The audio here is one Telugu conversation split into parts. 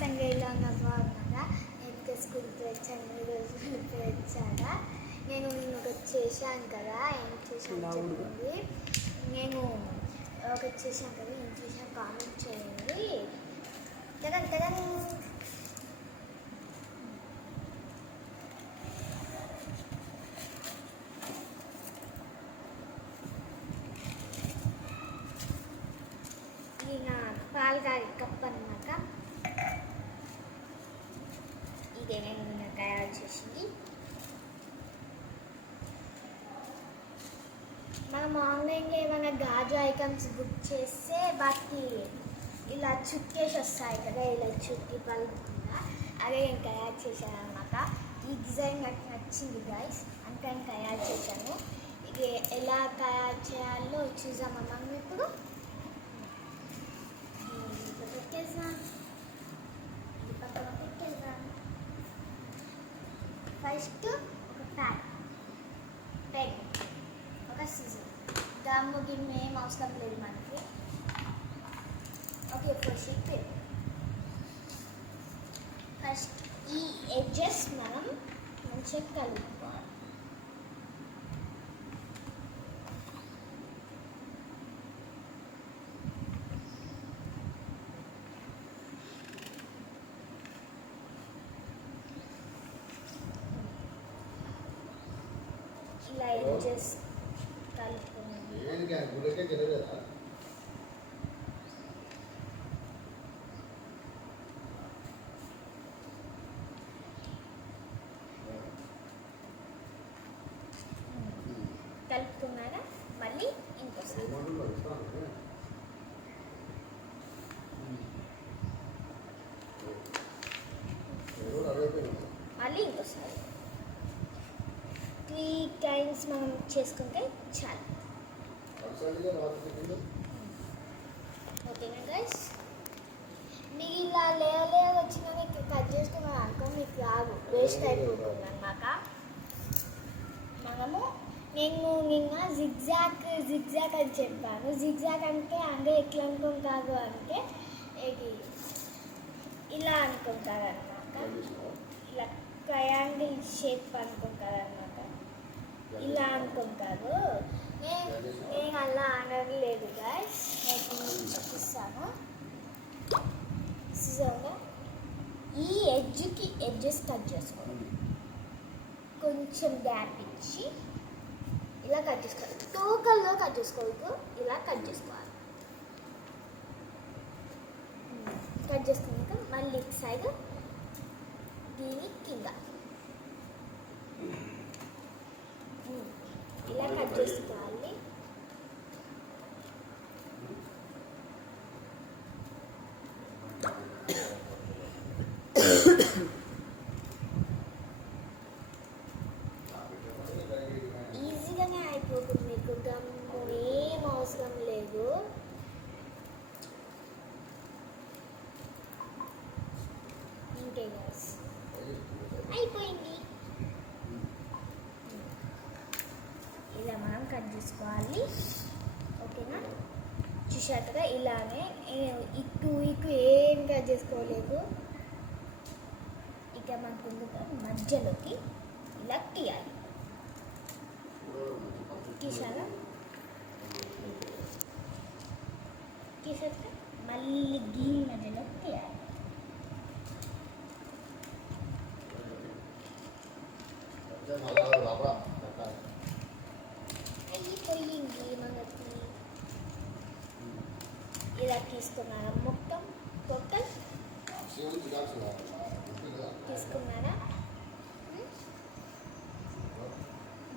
సంగేలో బాగున్నారా? నేను స్కూల్కి వచ్చాను, ఈరోజు స్కూల్కి వచ్చాగా. నేను ఒకటి చేశాను కదా, ఏం చేశాను చెప్పండి. నేను ఒకటి చేశాను కదా, ఏం చేశాను కామెంట్ చేయండి. తగని పాలకాయ కప్ అన్నమాట. ఇదే నేను తయారు చేసింది. మనం ఆన్లైన్లో ఏమైనా గాజు ఐటమ్స్ బుక్ చేస్తే వాటికి ఇలా చుట్టేసి వస్తాయి కదా, ఇలా చుట్టి పలుకుండా. అదే నేను తయారు చేశాను అనమాట. ఈ డిజైన్ నాకు నచ్చింది గైస్, అంటే నేను తయారు చేశాను. ఇది ఎలా తయారు చేయాలో చూసామమ్మా. ఇప్పుడు ఇది పక్కన పెట్టేసాను. ఫస్ట్ ఒక పెన్, ఒక సిజర్, గమ్ము గిమ్ము ఏం అవసరం లేదు మనకి. ఓకే, ఫస్ట్ ఈ ఎడ్జెస్ మనం మంచిగా కలుపుకోవాలి. ఇలా ఎడ్జెస్ కలుపుకోండి. కలుపుకున్నారా? మళ్ళీ ఇంకోసారి మళ్ళీ ఇంకోసారి 3 టైమ్స్ మనం చేసుకుంటే చాలు. ఓకేనా గైస్? మీకు ఇలా లేయర్ వచ్చినా మీకు కట్ చేసుకున్నాను అనుకో, మీకు రాదు, వేస్ట్ అయిపోతుంది అన్నమాట. నేను నిన్న జిగ్జాగ్ అని చెప్పాను. జిగ్జాగ్ అంటే ఎట్లా అనుకుంటారు అంటే ఇది ఇలా అనుకుంటారు అన్నమాట. ఇలా ట్రయాంగిల్ షేప్ అనుకుంటారు అన్నమాట. ఇలా అనుకుంటారు. నేను అలా అనలేదు గైస్. నేను చూపిస్తాను. సిజర్గా ఈ ఎడ్జెస్ కట్ చేసుకోండి. కొంచెం గ్యాప్ ఇచ్చి ఇలా కట్ చేసుకోవాలి. టోకల్లో కట్ చేసుకోవద్దు, ఇలా కట్ చేసుకోవాలి. కట్ చేసుకున్నాక మళ్ళీ సైడ్ దీని కింద ఇలా కట్ చేసుకోవాలి. ఈజీగానే అయిపోతుంది, మీకు గమ్ము ఏం అవసరం లేదు. ఇంకే గైస్, అయిపోయింది. ఇలా మనం కట్ చేసుకోవాలి. ఓకేనా? చూసాక ఇలానే ఇటు ఏం కట్ చేసుకోలేదు. ఇక మనకు మధ్యలోకి ఇలా తీయాలి. తీసాక మళ్ళీ గీని మధ్యలోకి తీయాలి. అయిపోయింది మనకి. ఇలా తీసుకున్నారా? మొత్తం టోటల్ తీసుకున్నారా?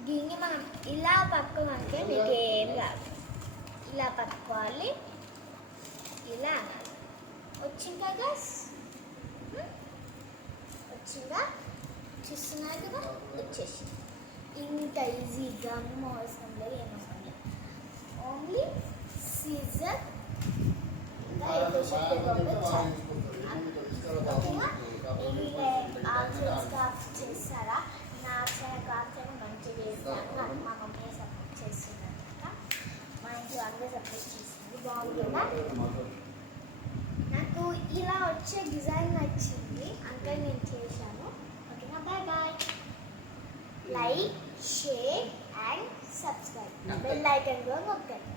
దీన్ని మనం ఇలా పట్టుకోమంటే మీకు ఏం రాదు. ఇలా పట్టుకోవాలి, ఇలా అనాలి. వచ్చిందా గైస్? వచ్చిందా? చూస్తున్నారు కదా, వచ్చేసి. ఇంత ఈజీగా అవసరం లేదు, ఏం అవసరం లేదు. ఓన్లీ సీజర్ చేస్తారా? నా ఛానల్ మంచిగా చేస్తాను. నాకు మా మమ్మీ సపోర్ట్ చేస్తున్నమాట. మా ఇంట్లో అందరూ సపోర్ట్ చేస్తుంది. బాగుంది కదా? నాకు ఇలా వచ్చే డిజైన్ వచ్చింది అంకల్ నేను చేశాను. ఓకేనా, bye bye. Like, share and subscribe, bell icon కూడా నొక్కండి.